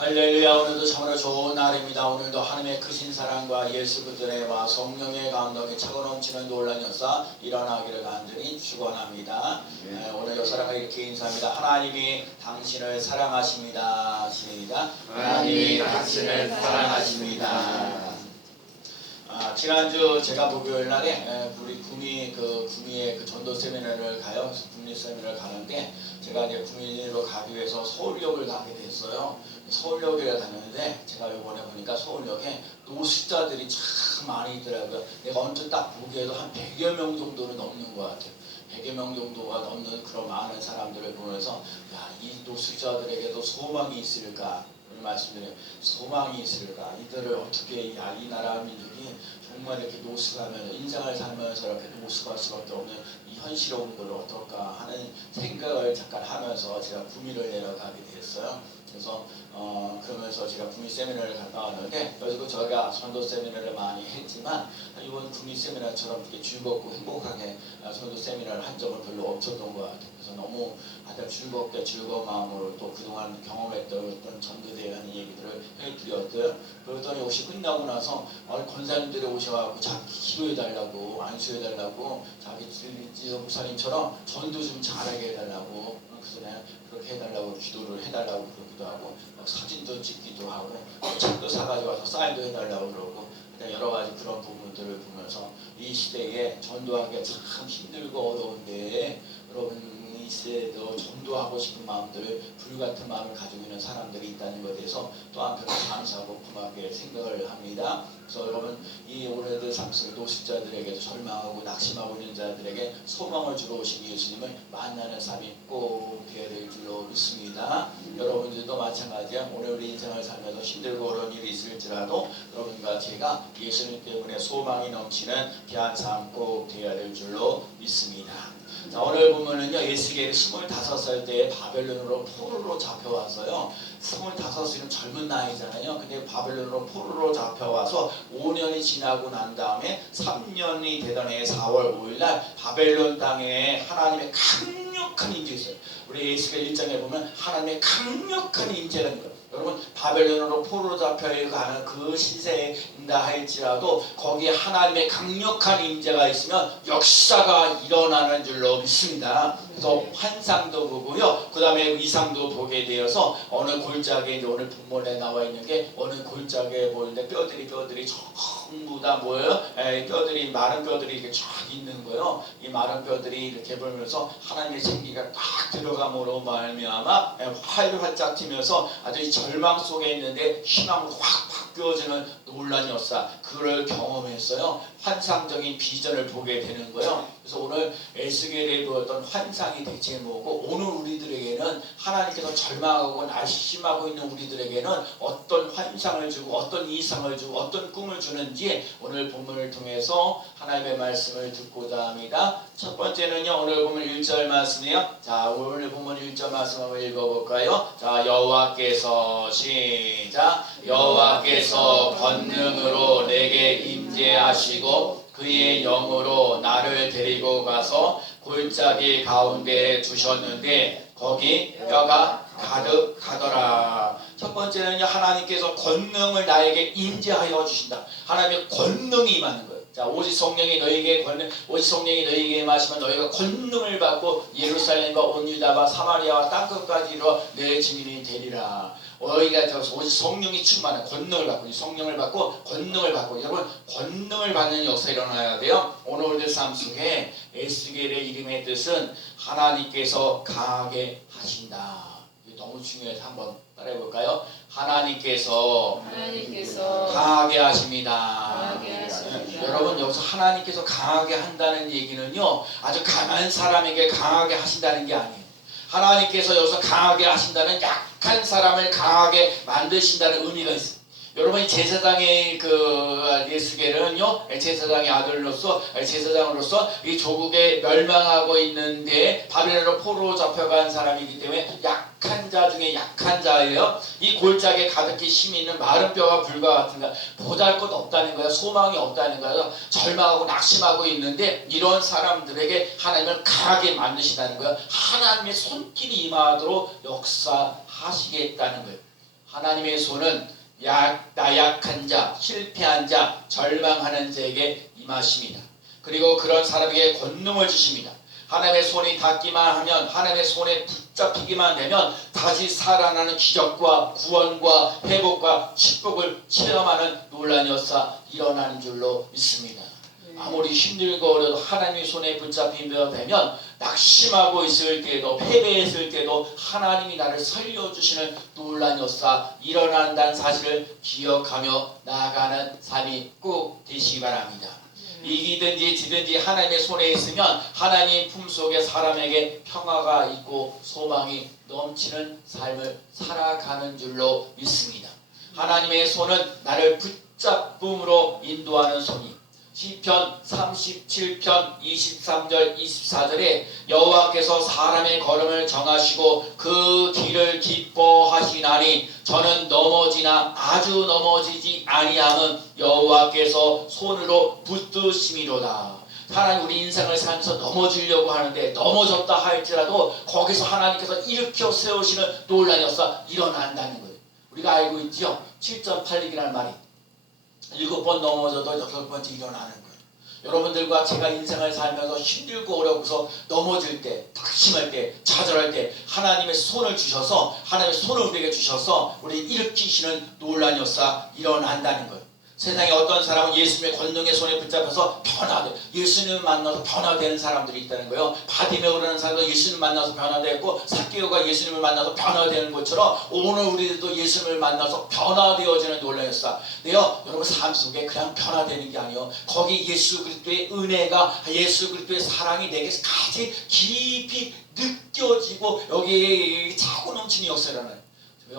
할렐루야. 오늘도 참으로 좋은 날입니다. 오늘도 하나님의 크신 사랑과 예수 그리스도의 은혜와 성령의 감동이 차고 넘치는 놀라운 역사 일어나기를 간절히 축원합니다. 오늘 역사랑을 이렇게 인사합니다. 하나님이 당신을 사랑하십니다. 시작. 하나님이 당신을 사랑하십니다. 지난주 제가 목요일 날에 우리 구미의 그 전도 세미나를 가요. 구미 세미나를 가는데 제가 이제 구미로 가기 위해서 서울역을 가게 됐어요. 서울역에 갔는데 제가 이번에 보니까 서울역에 노숙자들이 참 많이 있더라고요. 내가 언제 딱 보기에도 한 100여 명 정도는 넘는 것 같아요. 100여 명 정도가 넘는 그런 많은 사람들을 보면서 이 노숙자들에게도 소망이 있을까? 말씀드려요. 소망이 있을까? 이들을 어떻게 이 나라 민족이 정말 이렇게 노숙하면서 인생을 살면서 이렇게 노숙할 수밖에 없는 이 현실로운 걸 어떨까 하는 생각을 잠깐 하면서 제가 구미를 내려가게 됐어요. 그래서 그러면서 제가 구미 세미나를 갔다 왔는데 여기서 저희가 전도 세미나를 많이 했지만 이번 구미 세미나처럼 이렇게 즐겁고 행복하게 전도 세미나를 한 적은 별로 없었던 것 같아요. 그래서 너무 아주 즐겁게 즐거운 마음으로 또 그동안 경험했던 어떤 전도대에 대한 얘기들을 해드렸어요. 그러더니 혹시 끝나고 나서 권사님들이 오셔가지고 자기 기도해달라고 안수해달라고 자기 목사님처럼 전도 좀 잘하게 해달라고 그래서 내가 그렇게 해달라고 기도를 해달라고 그러기도 하고 사진도 찍기도 하고 책도 사가지고 와서 사인도 해달라고 그러고 여러 가지 그런 부분들을 보면서 이 시대에 전도하기가 참 힘들고 어려운데 여러분 이 시대에도 전도하고 싶은 마음들 불같은 마음을 가지고 있는 사람들이 있다는 것에 대해서 또 한편 감사하고 고맙게 생각을 합니다. 그래서 여러분 이 오늘들 삶 속에 노숙자들에게도 절망하고 낙심하고 있는 자들에게 소망을 주러 오신 예수님을 만나는 삶이 꼭 되어야 될 줄로 믿습니다. 여러분들도 마찬가지야. 오늘 우리 인생을 살면서 힘들고 어려운 일이 있을지라도 여러분과 제가 예수님 때문에 소망이 넘치는 귀한 삶 꼭 되어야 될 줄로 믿습니다. 자, 오늘 보면은요, 에스겔이 25살 때 바벨론으로 포로로 잡혀와서요, 25이면 젊은 나이잖아요. 근데 바벨론으로 포로로 잡혀와서 5년이 지나고 난 다음에 3년이 되던 해 4월 5일날 바벨론 땅에 하나님의 강력한 임재가 있어요. 우리 에스겔 1장에 보면 하나님의 강력한 임재라는 거예요. 여러분 바벨론으로 포로로 잡혀가는 그 시세인다 할지라도 거기에 하나님의 강력한 임재가 있으면 역사가 일어나는 줄로 믿습니다. 그래서 환상도 보고요. 그 다음에 이상도 보게 되어서 어느 골짜기에 이제 오늘 본문에 나와 있는 게 어느 골짜기에 보이는데 뼈들이 전부 다 뭐예요? 뼈들이 마른 뼈들이 이렇게 쫙 있는 거예요. 이 마른 뼈들이 이렇게 보면서 하나님의 생기가 딱 들어감으로 말미암아 활짝 튀면서 아주 이 절망 속에 있는데 희망으로 확 바뀌어지는 놀란 역사 그걸 경험했어요. 환상적인 비전을 보게 되는 거예요. 그래서 오늘 에스겔에 보였던 환상이 대체 뭐고 오늘 우리들에게는 하나님께서 절망하고 낙심하고 있는 우리들에게는 어떤 환상을 주고 어떤 이상을 주고 어떤 꿈을 주는지 오늘 본문을 통해서 하나님의 말씀을 듣고자 합니다. 첫 번째는요, 오늘 보면 1절 말씀이에요. 자, 오늘 본문 1절 말씀 한번 읽어볼까요? 자, 여호와께서 시작. 여호와께서 권능으로 내게 임재하시고 그의 영으로 나를 데리고 가서 골짜기 가운데 두셨는데 거기 뼈가 가득하더라. 첫 번째는요, 하나님께서 권능을 나에게 임재하여 주신다. 하나님의 권능이 임하는 거예요. 자, 오직 성령이 너희에게 임하시면 너희가 권능을 받고 예루살렘과 온 유다와 사마리아와 땅끝까지 이루어 내 증인이 되리라. 너희가 오직 성령이 충만한 권능을 받고 성령을 받고 권능을 받고 여러분 권능을 받는 역사 일어나야 돼요. 오늘 우리들 삶 속에 에스겔의 이름의 뜻은 하나님께서 강하게 하신다. 너무 중요해서 한번 따라해 볼까요? 하나님께서 강하게 하십니다. 여러분 여기서 하나님께서 강하게 한다는 얘기는요, 아주 강한 사람에게 강하게 하신다는 게 아니에요. 하나님께서 여기서 강하게 하신다는 약한 사람을 강하게 만드신다는 의미가 있어요. 여러분이 제사장의 에스겔은요, 제사장의 아들로서 제사장으로서 이 조국에 멸망하고 있는데 바벨론으로 포로로 잡혀간 사람이기 때문에 약한 자 중에 약한 자예요. 이 골짜기에 가득히 힘이 있는 마른 뼈가 불과 같은 거야. 보잘것 없다는 거야. 소망이 없다는 거야. 절망하고 낙심하고 있는데 이런 사람들에게 하나님을 강하게 만드시다는 거야. 하나님의 손길이 임하도록 역사하시겠다는 거예요. 하나님의 손은 나약한 자, 실패한 자, 절망하는 자에게 임하십니다. 그리고 그런 사람에게 권능을 주십니다. 하나님의 손이 닿기만 하면, 하나님의 손에 붙잡히기만 되면 다시 살아나는 기적과 구원과 회복과 축복을 체험하는 놀라운 역사 일어나는 줄로 믿습니다. 아무리 힘들고 어려도 하나님의 손에 붙잡히며 되면 낙심하고 있을 때에도 패배했을 때도 하나님이 나를 살려주시는 놀라운 역사 일어난다는 사실을 기억하며 나아가는 삶이 꼭 되시기 바랍니다. 이기든지 지든지 하나님의 손에 있으면 하나님 품속에 사람에게 평화가 있고 소망이 넘치는 삶을 살아가는 줄로 믿습니다. 하나님의 손은 나를 붙잡음으로 인도하는 손이 시편 37편 23절 24절에 여호와께서 사람의 걸음을 정하시고 그 길을 기뻐하시나니 저는 넘어지나 아주 넘어지지 아니함은 여호와께서 손으로 붙드심이로다. 하나님 우리 인생을 살면서 넘어지려고 하는데 넘어졌다 할지라도 거기서 하나님께서 일으켜 세우시는 놀라운 역사 일어난다는 거예요. 우리가 알고 있죠? 7.8이라는 말이 7번 넘어져도 8번째 일어나는 거예요. 여러분들과 제가 인생을 살면서 힘들고 어려워서 넘어질 때, 낙심할 때, 좌절할 때 하나님의 손을 주셔서 하나님의 손을 우리에게 주셔서 우리 일으키시는 놀라운 역사 일어난다는 거예요. 세상에 어떤 사람은 예수님의 권능의 손에 붙잡혀서 변화돼. 예수님을 만나서 변화되는 사람들이 있다는 거예요. 바디메오라는 사람도 예수님을 만나서 변화되었고 삭개오가 예수님을 만나서 변화되는 것처럼 오늘 우리들도 예수님을 만나서 변화되어지는 놀라운 역사. 여러분 삶 속에 그냥 변화되는 게 아니에요. 거기 예수 그리스도의 은혜가 예수 그리스도의 사랑이 내게서 가장 깊이 느껴지고 여기에 차고 넘치는 역사라는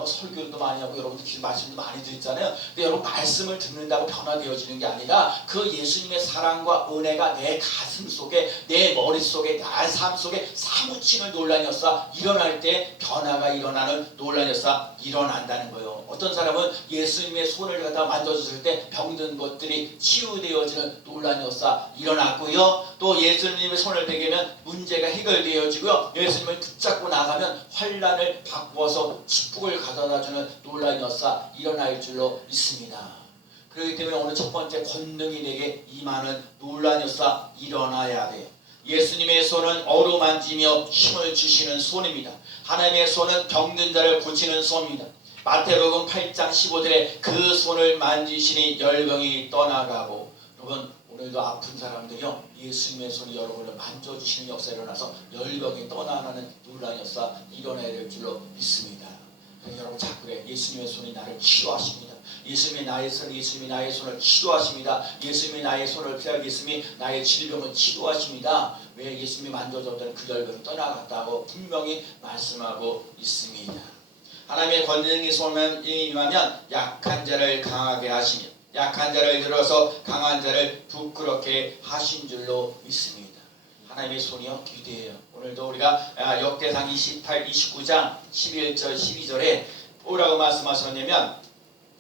설교도 많이 하고 여러분들 기도 말씀도 많이 듣잖아요. 근데 여러분 말씀을 듣는다고 변화되어지는 게 아니라 그 예수님의 사랑과 은혜가 내 가슴 속에 내 머릿속에 내 삶 속에 사무치는 놀라운 역사 일어날 때 변화가 일어나는 놀라운 역사 일어난다는 거예요. 어떤 사람은 예수님의 손을 갖다 만져줬을 때 병든 것들이 치유되어지는 놀라운 역사 일어났고요. 또 예수님의 손을 대면 문제가 해결되어지고요. 예수님을 붙잡고 나가면 환난을 바꾸어서 축복을 가져다주는 놀라운 역사 일어날 줄로 믿습니다. 그렇기 때문에 오늘 첫 번째 권능이 내게 임하는 놀라운 역사 일어나야 돼요. 예수님의 손은 어루만지며 힘을 주시는 손입니다. 하나님의 손은 병든 자를 고치는 손입니다. 마태복음 8장 15절에 그 손을 만지시니 열병이 떠나가고. 여러분 오늘도 아픈 사람들이요 예수님의 손이 여러분을 만져주시는 역사 일어나서 열병이 떠나가는 놀라운 역사 일어나야 될 줄로 믿습니다. 여러분 자꾸 그래. 예수님의 손이 나를 치료하십니다. 예수님이 나의 손을 치료하십니다. 예수님이 나의 손을 피하고 예수님이 나의 질병을 치료하십니다. 왜 예수님이 만져줬더니 그 열병이 떠나갔다고 분명히 말씀하고 있습니다. 하나님의 권능이 손에 임하면 약한 자를 강하게 하시며 약한 자를 들어서 강한 자를 부끄럽게 하신 줄로 믿습니다. 하나님의 손이요 위대해요. 오늘도 우리가 역대상 29장 11절 12절에 뭐라고 말씀하셨냐면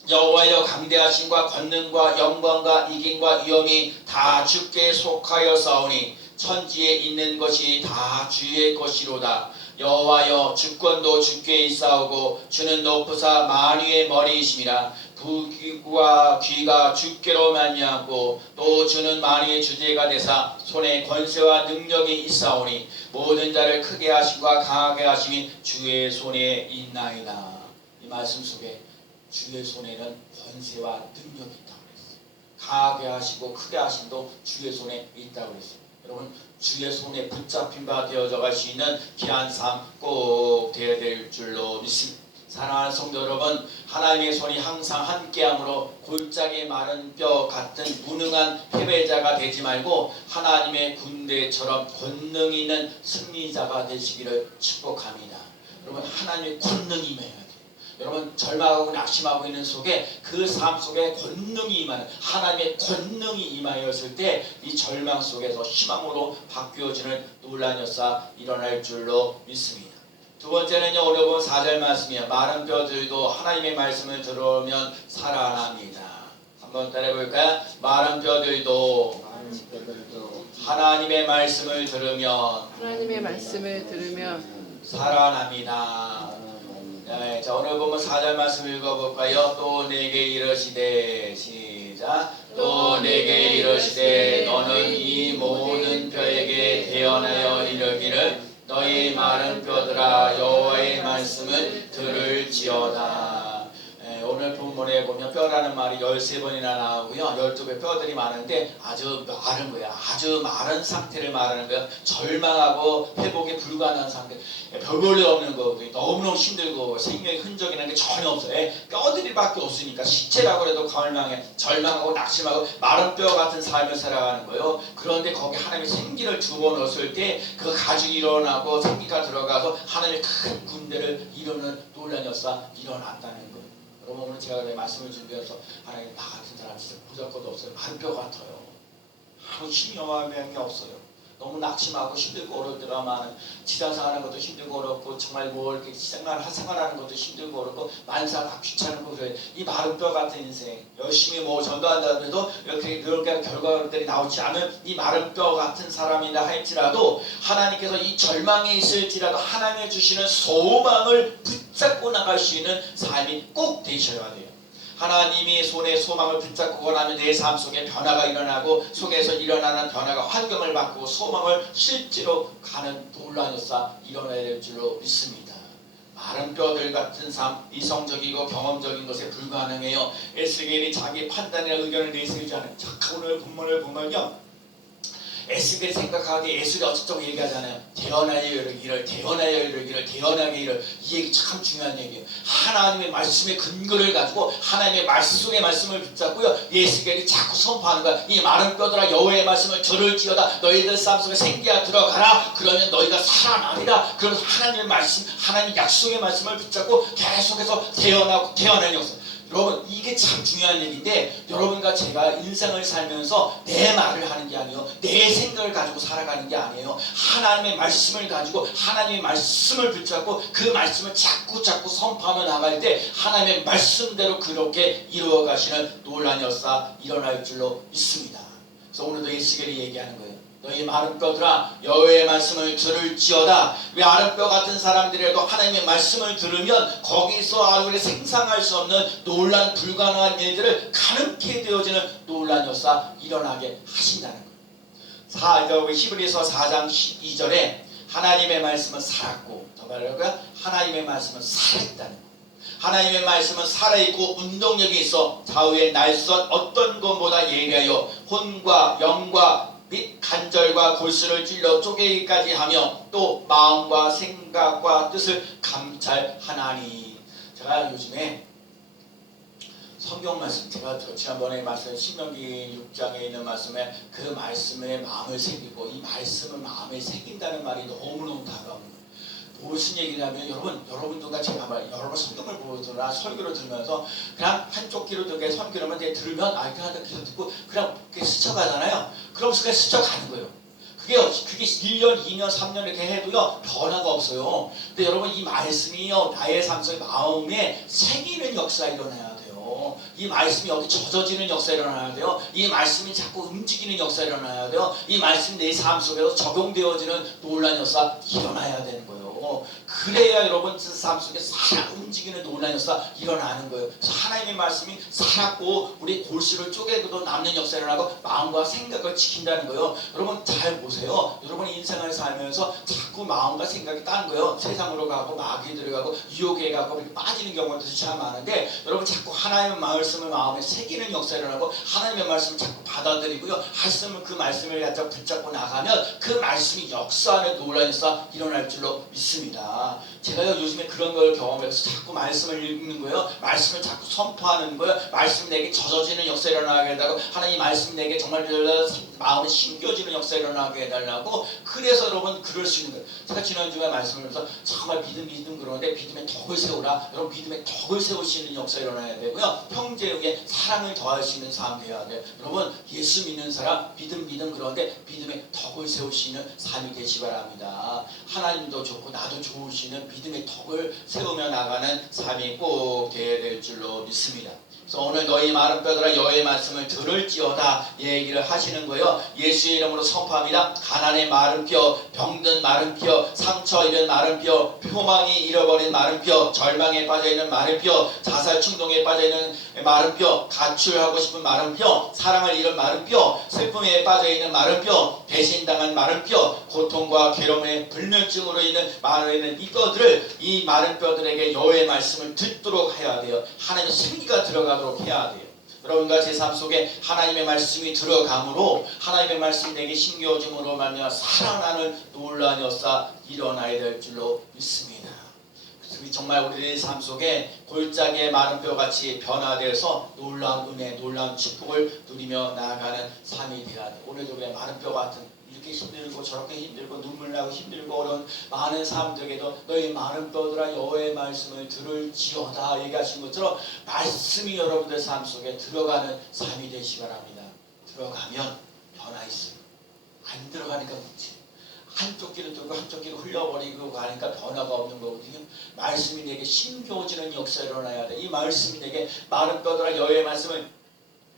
여호와여 강대하심과 권능과 영광과 이김과 위엄이 다 주께 속하여 싸우니 천지에 있는 것이 다 주의 것이로다. 여호와여 주권도 주께 있사오고 주는 높으사 만유의 머리이심이라. 부귀와 귀가 주께로 말미암고 또 주는 만유의 주제가 되사 손에 권세와 능력이 있사오니 모든 자를 크게 하심과 강하게 하심이 주의 손에 있나이다. 이 말씀 속에 주의 손에는 권세와 능력이 있다고 그랬어요. 강하게 하시고 크게 하심도 주의 손에 있다고 그랬어요. 여러분 주의 손에 붙잡힌 바 되어져 갈 수 있는 귀한 삶 꼭 되어야 될 줄로 믿습니다. 사랑하는 성도 여러분, 하나님의 손이 항상 함께함으로 골짜기 마른 뼈 같은 무능한 패배자가 되지 말고 하나님의 군대처럼 권능 있는 승리자가 되시기를 축복합니다. 여러분 하나님의 권능이 임해야 돼요. 여러분 절망하고 낙심하고 있는 속에 그 삶 속에 권능이 임하는 하나님의 권능이 임하였을 때 이 절망 속에서 희망으로 바뀌어지는 놀라운 역사 일어날 줄로 믿습니다. 두 번째는요 오늘 본 4절 말씀이에요. 마른 뼈들도 하나님의 말씀을 들으면 살아납니다. 한번 따라해볼까요? 마른 뼈들도 하나님의 말씀을 들으면 살아납니다. 네, 자, 오늘 보면 4절 말씀 읽어볼까요? 또 내게 이르시되, 시작. 또 내게 이르시되 너는 이 모든 뼈에게 대언하여 이르기를 너희 마른 뼈들아 여호와의 말씀을 들을지어다. 오늘 본문에 보면 뼈라는 말이 13번이나 나오고요. 12개 뼈들이 많은데 아주 마른 거야. 아주 마른 상태를 말하는 거야. 절망하고 회복이 불가능한 상태. 별볼일 없는 거고 너무너무 힘들고 생명의 흔적이라는 게 전혀 없어요. 뼈들이밖에 없으니까 시체라고 해도 가을망에 절망하고 낙심하고 마른 뼈 같은 삶을 살아가는 거예요. 그런데 거기 하나님이 생기를 집어넣었을 때 그 가죽이 일어나고 생기가 들어가서 하나님의 큰 군대를 이루는 놀라운 역사 일어났다는 거예요. 여러분 오늘 제가 내 말씀을 준비해서 하나님 나 같은 사람 진짜 보잘것도 없어요. 마른 뼈 같아요. 아무 힘이 영향이 없어요. 너무 낙심하고 힘들고 어려울 때가 많은 지상생활하는 것도 힘들고 어렵고 정말 뭐 이렇게 생활하는 것도 힘들고 어렵고 만사 다 귀찮고 그래요. 이 마른 뼈 같은 인생 열심히 뭐 전도한다고 해도 이렇게 결과들이 나오지 않은 이 마른 뼈 같은 사람이라 할지라도 하나님께서 이 절망에 있을지라도 하나님이 주시는 소망을 붙잡고 나갈 수 있는 삶이 꼭 되셔야 돼요. 하나님이 손에 소망을 붙잡고 나면 내 삶 속에 변화가 일어나고 속에서 일어나는 변화가 환경을 바꾸고 소망을 실제로 가는 놀라운 역사 일어나야 될 줄로 믿습니다. 마른 뼈들 같은 삶, 이성적이고 경험적인 것에 불가능해요. 에스겔이 자기 판단이나 의견을 내세우지 않은 오늘 본문을 보면요. 에스겔이 생각하기에 에스겔이 어쩌고 얘기하잖아요. 대언하여 이르기를 대언하여 이르기를 대언하게 이르. 이 얘기 참 중요한 얘기예요. 하나님의 말씀의 근거를 가지고 하나님의 말씀의 말씀을 붙잡고요. 에스겔이 자꾸 선포하는 거야. 이 마른 뼈들아 여호와의 말씀을 들을지어다. 너희들 삶 속에 생기가 들어가라. 그러면 너희가 살아나리라. 그러면서 하나님의 말씀, 하나님의 약속의 말씀을 붙잡고 계속해서 대언하는 역사. 여러분 이게 참 중요한 얘기인데 여러분과 제가 인생을 살면서 내 말을 하는 게 아니에요. 내 생각을 가지고 살아가는 게 아니에요. 하나님의 말씀을 가지고 하나님의 말씀을 붙잡고 그 말씀을 자꾸 선포하며 나갈 때 하나님의 말씀대로 그렇게 이루어 가시는 놀라운 역사 일어날 줄로 믿습니다. 그래서 오늘도 에스겔이 얘기하는 거예요. 너희 마른 뼈들아 여호와의 말씀을 들을지어다. 왜 마른 뼈 같은 사람들이라도 하나님의 말씀을 들으면 거기서 아무리 생상할 수 없는 놀란 불가능한 일들을 가능케 되어지는 놀란 역사 일어나게 하신다는 거예요. 히브리서 4장 12절에 하나님의 말씀은 살았고 더 말하자면 하나님의 말씀은 살아있다는 거예요. 하나님의 말씀은 살아있고 운동력이 있어 좌우의 날선 어떤 것보다 예리하여 혼과 영과 및 간절과 골수를 찔러 쪼개기까지 하며 또 마음과 생각과 뜻을 감찰하나니. 제가 요즘에 성경 말씀 제가 지난번에 말씀 신명기 6장에 있는 말씀에 그 말씀에 마음을 새기고 이 말씀을 마음에 새긴다는 말이 너무너무 다가옵니다. 무슨 얘기냐면 여러분들과 제가 여러분 성경을 보거나 설교를 들으면서 그냥 한쪽 귀로 듣게 설교를 들으면 그냥 귀로 듣고 그냥 스쳐가잖아요. 그럼 그게 스쳐가는 거예요. 그게 1년, 2년, 3년 이렇게 해도요 변화가 없어요. 근데 여러분 이 말씀이요 나의 삶 속에 마음에 새기는 역사 일어나야 돼요. 이 말씀이 여기 젖어지는 역사 일어나야 돼요. 이 말씀이 자꾸 움직이는 역사 일어나야 돼요. 이 말씀이 내 삶 속에서 적용되어지는 놀라운 역사 일어나야 되는 거예요. 그래야 여러분 삶 속에 살아 움직이는 놀라운 역사 일어나는 거예요. 그래서 하나님의 말씀이 살았고 우리 골수를 쪼개고도 남는 역사 일어나고 마음과 생각을 지킨다는 거예요. 여러분 잘 보세요. 여러분이 인생을 살면서 자꾸 마음과 생각이 딴 거예요. 세상으로 가고 마귀에 들어가고 유혹에 가고 이렇게 빠지는 경우도 참 많은데 여러분 자꾸 하나님의 말씀을 마음에 새기는 역사 일어나고 하나님의 말씀을 자꾸 받아들이고요. 하시면 그 말씀을 갖다 붙잡고 나가면 그 말씀이 역사하는 놀라운 역사 일어날 줄로 믿습니다. 제가요 요즘에 그런 걸 경험해서 자꾸 말씀을 읽는 거예요. 말씀을 자꾸 선포하는 거예요. 말씀이 내게 젖어지는 역사 일어나게 해달라고 하나님 말씀이 내게 정말 마음에 심겨지는 역사 일어나게 해달라고. 그래서 여러분 그럴 수 있는 거예요. 제가 지난주에 말씀을 하면서 정말 믿음 그러는데 믿음의 덕을 세우라. 여러분 믿음의 덕을 세울 수 있는 역사 일어나야 되고요. 형제 위에 사랑을 더할 수 있는 삶 되어야 돼요. 여러분 예수 믿는 사람 믿음 그러는데 믿음의 덕을 세울 수 있는 삶이 되시 바랍니다. 하나님도 좋고 나도 좋으시는 믿음의 덕을 세우며 나가는 삶이 꼭 되어야 될 줄로 믿습니다. 그래서 오늘 너희 마른 뼈들아 여호와의 말씀을 들을지어다 얘기를 하시는 거예요. 예수의 이름으로 선포합니다. 가난의 마른 뼈, 병든 마른 뼈, 상처 입은 마른 뼈, 표망이 잃어버린 마른 뼈, 절망에 빠져있는 마른 뼈, 자살 충동에 빠져있는 마른 뼈, 가출하고 싶은 마른 뼈, 사랑을 잃은 마른 뼈, 슬픔에 빠져있는 마른 뼈, 배신당한 마른 뼈, 고통과 괴로움의 불면증으로 있는 마른 이 뼈들을, 이 마른 뼈들에게 여호와의 말씀을 듣도록 해야 돼요. 하나님의 생기가 들어가도록 해야 돼요. 여러분과 제 삶 속에 하나님의 말씀이 들어감으로, 하나님의 말씀이 내게 심겨짐으로 말미암아 살아나는 놀라운 역사 일어나야 될 줄로 믿습니다. 정말 우리의 삶 속에 골짜기의 마른 뼈같이 변화되어서 놀라운 은혜, 놀라운 축복을 누리며 나아가는 삶이 되어야 돼. 오늘도 그냥 마른 뼈 같은, 이렇게 힘들고 저렇게 힘들고 눈물 나고 힘들고 어려운 많은 사람들에게도 너희 마른 뼈들아 여호와의 말씀을 들을지어다 얘기하신 것처럼 말씀이 여러분들 삶 속에 들어가는 삶이 되시기 바랍니다. 들어가면 변화 있어요. 안 들어가니까 문제. 한쪽 귀를 뚫고 한쪽 귀를 흘려버리고 가니까 변화가 없는 거거든요. 말씀이 내게 심겨지는 역사가 일어나야 돼. 이 말씀이 내게 마른 뼈들아 여호와의 말씀을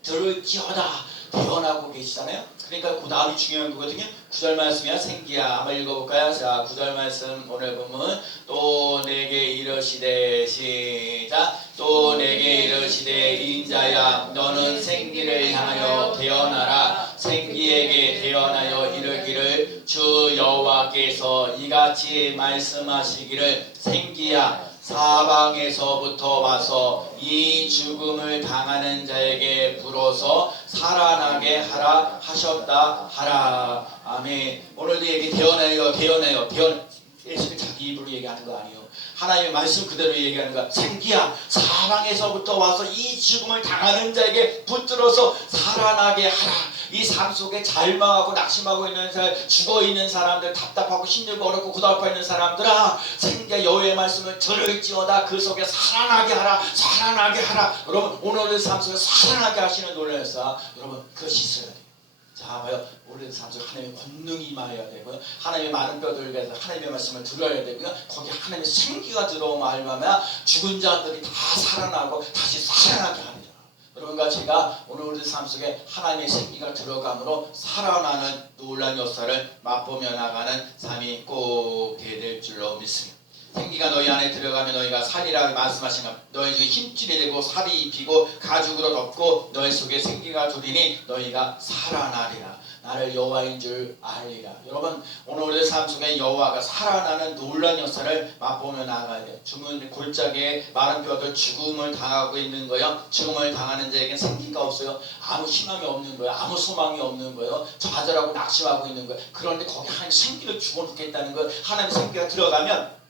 들을지어다 태어나고 계시잖아요. 그러니까 그 다음이 중요한 거거든요. 9절 말씀이야. 생기야. 한번 읽어볼까요? 자, 9절 말씀 오늘 본문. 또 내게 이르시되, 시작. 또 내게 이르시되 인자야 너는 생기를 향하여 태어나라. 생기에게 태어나여 이르기를 주 여호와께서 이같이 말씀하시기를 생기야 사방에서부터 와서 이 죽음을 당하는 자에게 불어서 살아나게 하라 하셨다 하라. 아멘. 오늘도 얘기 태어나요. 예수님 자기 입으로 얘기하는 거 아니에요. 하나님의 말씀 그대로 얘기하는 거야. 생기야 사방에서부터 와서 이 죽음을 당하는 자에게 붙들어서 살아나게 하라. 이 삶 속에 절망하고 낙심하고 있는 사람, 죽어있는 사람들, 답답하고 힘들고 어렵고 고달파 있는 사람들아, 생기야 여호와의 말씀을 들을지어다. 그 속에 살아나게 하라. 살아나게 하라. 여러분 오늘의 삶 속에 살아나게 하시는 놀라운 역사, 여러분 그것이 있어야 돼요. 자 봐요. 우리의 삶 속에 하나님의 권능이 임하여야 되고요. 하나님의 마른 뼈들에서 하나님의 말씀을 들어야 되고요. 거기에 하나님의 생기가 들어오면 알면 죽은 자들이 다 살아나고 다시 살아나게 합니다. 여러분과 제가 오늘 우리 삶 속에 하나님의 생기가 들어감으로 살아나는 놀라운 역사를 맛보며 나가는 삶이 꼭 되어야 될 줄로 믿습니다. 생기가 너희 안에 들어가면 너희가 살이라 말씀하신 것, 너희 중에 힘줄이 되고 살이 입히고 가죽으로 덮고 너희 속에 생기가 두리니 너희가 살아나리라. 나를 여호와인 줄 알리라. 여러분 오늘 우리의 삶 속에 여호와가 살아나는 놀라운 역사를 맛보며 나아가야 돼요. 죽은 골짜기에 마른 뼈들 죽음을 당하고 있는 거예요. 죽음을 당하는 자에게는 생기가 없어요. 아무 희망이 없는 거예요. 아무 소망이 없는 거예요. 좌절하고 낙심하고 있는 거예요. 그런데 거기 하나님 생기를 주고 놓겠다는 거예요. 하나님 생기가 들어가면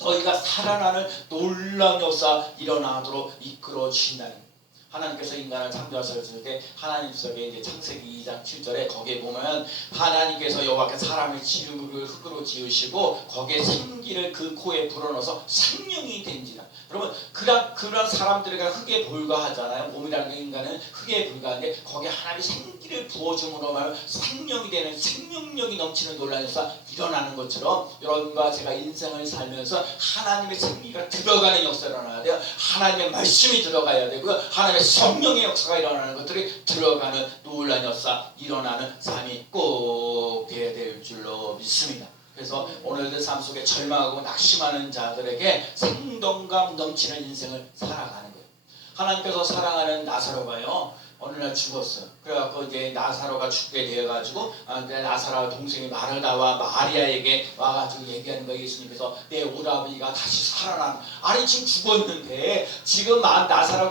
너희가 살아나는 놀라운 역사 일어나도록 이끌어 주신다는 거예요. 하나님께서 인간을 창조하셨을 때 하나님 속에 이제 창세기 2장 7절에 거기에 보면 하나님께서 여호와께서 사람을 지으를 흙으로 지으시고 거기에 생기를 그 코에 불어넣어서 생명이 된지라. 여러분 그런 사람들에게 흙에 불과하잖아요. 몸이라는 인간은 흙에 불과한데 거기에 하나님이 생기를 부어줌으로 말하면 생명이 되는 생명력이 넘치는 놀라운 역사 일어나는 것처럼 여러분과 제가 인생을 살면서 하나님의 생기가 들어가는 역사가 일어나야 돼요. 하나님의 말씀이 들어가야 되고요. 하나님의 성령의 역사가 일어나는 것들이 들어가는 놀라운 역사 일어나는 삶이 꼭 되어야 될 줄로 믿습니다. 그래서 오늘의 삶 속에 절망하고 낙심하는 자들에게 생동감 넘치는 인생을 살아가는 거예요. 하나님께서 사랑하는 나사로가요 어느 날 죽었어요. 그래갖고 이제 나사로가 죽게 되어가지고 나사로와 동생이 마르다와 마리아에게 와가지고 얘기하는 거예요. 예수님께서 내 오라비가 다시 살아난. 아니 지금 죽었는데 지금 나사로가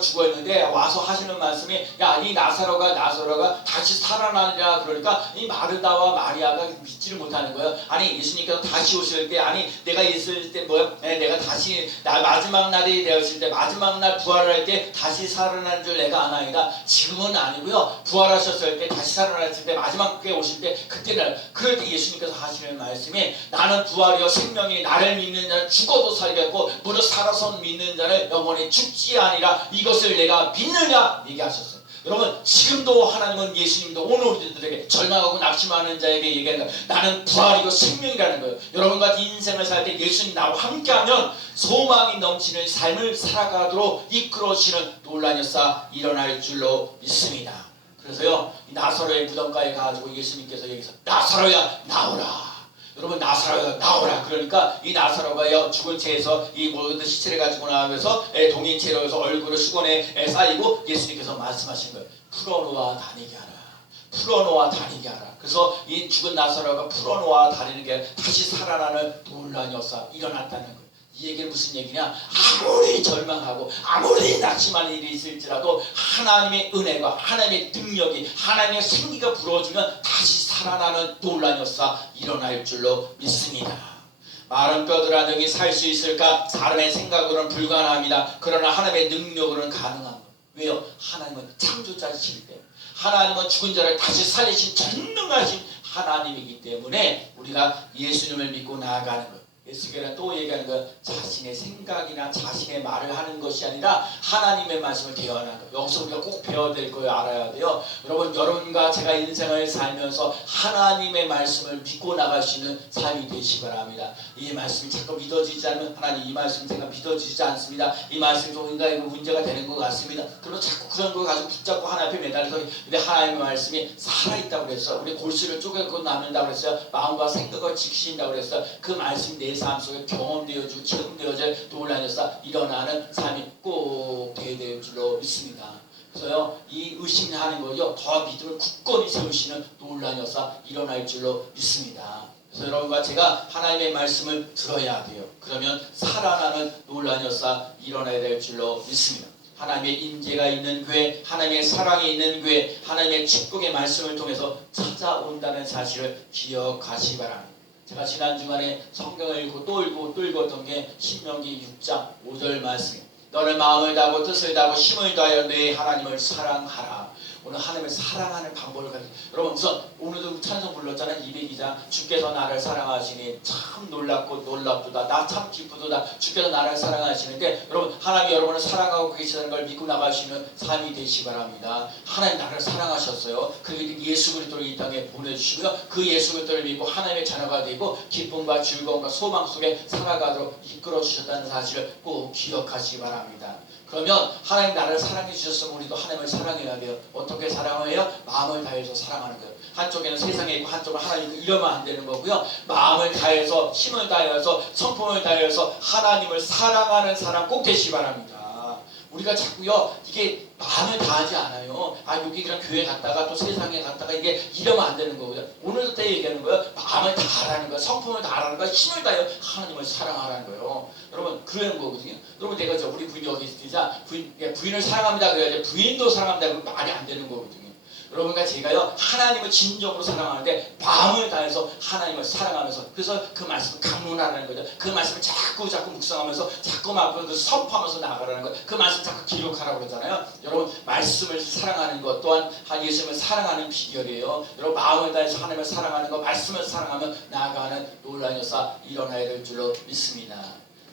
죽었는데 와서 하시는 말씀이 야 이 나사로가 다시 살아나리라. 그러니까 이 마르다와 마리아가 믿지를 못하는 거예요. 아니 예수님께서 다시 오실 때 아니 내가 있을 때 내가 다시 마지막 날이 되었을 때 마지막 날 부활할 때 다시 살아난 줄 내가 아나이다. 지금은 아니고요. 부활하셨을 때 다시 살아났을 때 마지막에 오실 때 그때는 그럴 때 예수님께서 하시는 말씀이 나는 부활이요 생명이 나를 믿는 자는 죽어도 살겠고 무릇 살아서 믿는 자는 영원히 죽지 아니라 이것을 내가 믿느냐 얘기하셨어요. 여러분 지금도 하나님은 예수님도 오늘 우리들에게 절망하고 낙심하는 자에게 얘기하는 거예요. 나는 부활이고 생명이라는 거예요. 여러분과 인생을 살 때 예수님 나와 함께하면 소망이 넘치는 삶을 살아가도록 이끌어주시는 놀라운 역사 일어날 줄로 믿습니다. 그래서요 나사로의 무덤가에 가가지고 예수님께서 여기서 나사로야 나오라. 여러분 나사로가 나오라. 그러니까 이 나사로가 죽은 채에서 이 모든 시체를 가지고 나오면서 동인체로 해서 얼굴을 수건에 쌓이고 예수님께서 말씀하신 거예요. 풀어놓아 다니게 하라. 풀어놓아 다니게 하라. 그래서 이 죽은 나사로가 풀어놓아 다니는 게 다시 살아나는 놀라운 역사 일어났다는 거예요. 이 얘기는 무슨 얘기냐? 아무리 절망하고 아무리 낙심한 일이 있을지라도 하나님의 은혜가 하나님의 능력이 하나님의 생기가 불어주면 다시 살아나는 놀라운 역사 일어날 줄로 믿습니다. 마른 뼈들아 능히 살 수 있을까? 사람의 생각으로는 불가능합니다. 그러나 하나님의 능력으로는 가능한 거예요. 왜요? 하나님은 창조자이시기 때문에 하나님은 죽은 자를 다시 살리신 전능하신 하나님이기 때문에 우리가 예수님을 믿고 나아가는 거예요. 예수께서는 또 얘기하는 건 자신의 생각이나 자신의 말을 하는 것이 아니라 하나님의 말씀을 대화하는 것. 여기서 우리가 꼭 배워야 될 거예요. 알아야 돼요. 여러분과 제가 인생을 살면서 하나님의 말씀을 믿고 나갈 수 있는 삶이 되시기 바랍니다. 이 말씀이 자꾸 믿어지지 않으면 하나님 이 말씀 제가 믿어지지 않습니다. 이 말씀이 조금인가 이거 문제가 되는 것 같습니다. 그러면 자꾸 그런 걸 가지고 붙잡고 하나님 앞에 매달려서 근데 하나님의 말씀이 살아있다고 그랬어요. 우리 골수를 쪼개고 남는다고 그랬어요. 마음과 생각을 지키신다고 그랬어요. 그 말씀이 내 삶 속에 경험되어지고 체험되어질 놀라운 역사 일어나는 삶이 꼭 되어야 줄로 믿습니다. 그래서요 이 의심하는 거요 더 믿음을 굳건히 세우시는 놀라운 역사 일어날 줄로 믿습니다. 그래서 여러분과 제가 하나님의 말씀을 들어야 돼요. 그러면 살아나는 놀라운 역사 일어나야 될 줄로 믿습니다. 하나님의 임재가 있는 교회, 하나님의 사랑이 있는 교회, 하나님의 축복의 말씀을 통해서 찾아온다는 사실을 기억하시기 바랍니다. 제가 지난 주간에 성경을 읽고 또 읽고 또 읽었던 게 신명기 6장 5절 말씀이에요. 너는 마음을 다하고 뜻을 다하고 힘을 다하여 내 하나님을 사랑하라. 오늘 하나님을 사랑하는 방법을 가르쳐. 여러분 우선 오늘도 찬송 불렀잖아요. 202장 주께서 나를 사랑하시니 참 놀랍고 놀랍도다. 나 참 기쁘도다. 주께서 나를 사랑하시는데 여러분 하나님이 여러분을 사랑하고 계시다는 걸 믿고 나가시는 삶이 되시기 바랍니다. 하나님 나를 사랑하셨어요. 그게 예수 그리스도를 이 땅에 보내주시고요. 그 예수 그리스도를 믿고 하나님의 자녀가 되고 기쁨과 즐거움과 소망 속에 살아가도록 이끌어 주셨다는 사실을 꼭 기억하시기 바랍니다. 그러면 하나님 나를 사랑해 주셨으면 우리도 하나님을 사랑해야 돼요. 어떻게 사랑을 해요? 마음을 다해서 사랑하는 거예요. 한쪽에는 세상에 있고 한쪽은 하나님 있고 이러면 안 되는 거고요. 마음을 다해서 힘을 다해서 성품을 다해서 하나님을 사랑하는 사람 꼭 되시기 바랍니다. 우리가 자꾸요 이게 마음을 다하지 않아요. 여기 그냥 교회 갔다가 또 세상에 갔다가 이게 이러면 안 되는 거고요. 오늘도 때 얘기하는 거예요. 마음을 다하라는 거예요. 성품을 다하라는 거예요. 힘을 다해요. 하나님을 사랑하라는 거예요. 여러분 그런 거거든요. 여러분 내가 우리 부인이 여기 있으자 부인을 사랑합니다. 그래야지 부인도 사랑합니다. 그러면 말이 안 되는 거거든요. 여러분과 제가요 하나님을 진정으로 사랑하는데 마음을 다해서 하나님을 사랑하면서 그래서 그 말씀을 강론하라는 거죠. 그 말씀을 자꾸 묵상하면서 자꾸 막 그 선포하면서 나아가라는 거예요. 그 말씀 자꾸 기록하라고 그러잖아요. 여러분 말씀을 사랑하는 것 또한 예수님을 사랑하는 비결이에요. 여러분 마음을 다해서 하나님을 사랑하는 것 말씀을 사랑하면 나아가는 놀라운 역사 일어나야 될 줄로 믿습니다.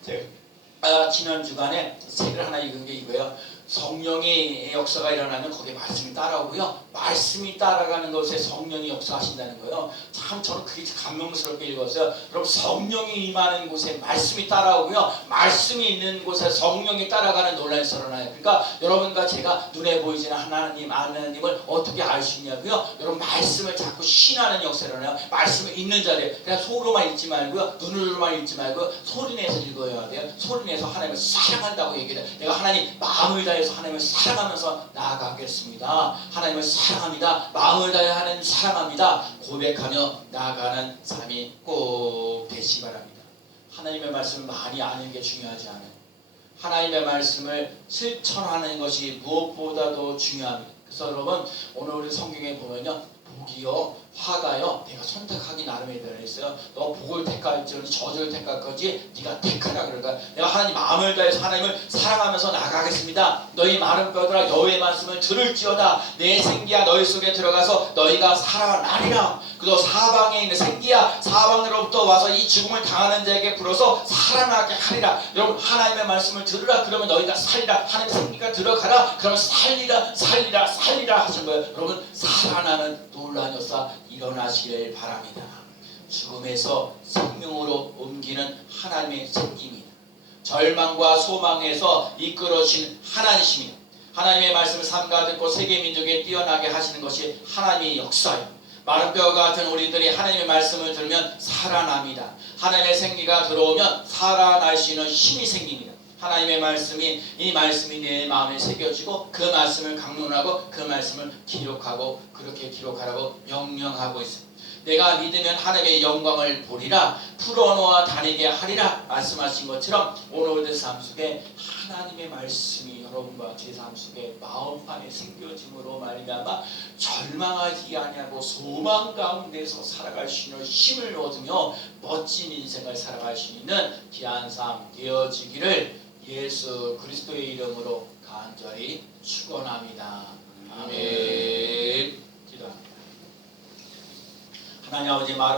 제가 지난 주간에 책을 하나 읽은 게 이거예요. 성령의 역사가 일어나면 거기에 말씀이 따라오고요. 말씀이 따라가는 것에 성령이 역사하신다는 거예요. 참 저는 그게 감명스럽게 읽었어요. 여러분 성령이 임하는 곳에 말씀이 따라오고요. 말씀이 있는 곳에 성령이 따라가는 논란이 일어나요. 그러니까 여러분과 제가 눈에 보이지는 하나님을 어떻게 알 수 있냐고요. 여러분 말씀을 자꾸 신하는 역사가 일어나요. 말씀을 읽는 자리에 그냥 속으로만 읽지 말고요. 눈으로만 읽지 말고 소리내서 읽어야 돼요. 소리내서 하나님을 사랑한다고 얘기해요. 내가 하나님 마음을 다해서 하나님을 사랑하면서 나아가겠습니다. 하나님을 사랑합니다. 마음을 다해 하나님 사랑합니다. 고백하며 나아가는 삶이 꼭 되시기 바랍니다. 하나님의 말씀을 많이 아는 게 중요하지 않아요. 하나님의 말씀을 실천하는 것이 무엇보다도 중요합니다. 그래서 여러분 오늘 우리 성경에 보면요 복이요 화가요, 내가 선택하기 나름에 되어 있어요. 너 복을 택할지 저주를 택할지 네가 택하라. 그러니까 내가 하나님 마음을 다해서 하나님을 사랑하면서 나가겠습니다. 너희 마른 뼈들아 여호와의 말씀을 들을지어다. 내 생기야 너희 속에 들어가서 너희가 살아나리라. 그도 사방에 있는 생기야 사방으로부터 와서 이 죽음을 당하는 자에게 불어서 살아나게 하리라. 여러분 하나님의 말씀을 들으라. 그러면 너희가 살리라. 하나님의 생기가 들어가라. 그러면 살리라 살리라 살리라 하신 거예요. 여러분 살아나는 놀라운 역사 일어나시길 바랍니다. 죽음에서 생명으로 옮기는 하나님의 생기입니다. 절망과 소망에서 이끌어주신 하나님이십니다. 하나님의 말씀을 삼가 듣고 세계 민족에 뛰어나게 하시는 것이 하나님의 역사예요. 마른 뼈 같은 우리들이 하나님의 말씀을 들으면 살아납니다. 하나님의 생기가 들어오면 살아날 수 있는 힘이 생깁니다. 하나님의 말씀이 이 말씀이 내 마음에 새겨지고 그 말씀을 강론하고 그 말씀을 기록하고 그렇게 기록하라고 명령하고 있습니다. 내가 믿으면 하나님의 영광을 보리라. 풀어놓아 다니게 하리라 말씀하신 것처럼 오늘의 삶 속에 하나님의 말씀이 여러분과 제 삶 속에 마음판에 새겨짐으로 말미암아 절망하지 아니하고 소망 가운데서 살아갈 수 있는 힘을 얻으며 멋진 인생을 살아갈 수 있는 귀한 삶 되어지기를 예수 그리스도의 이름으로 간절히 축원합니다. 아멘. 기도합니다. 하나님 아버지 마음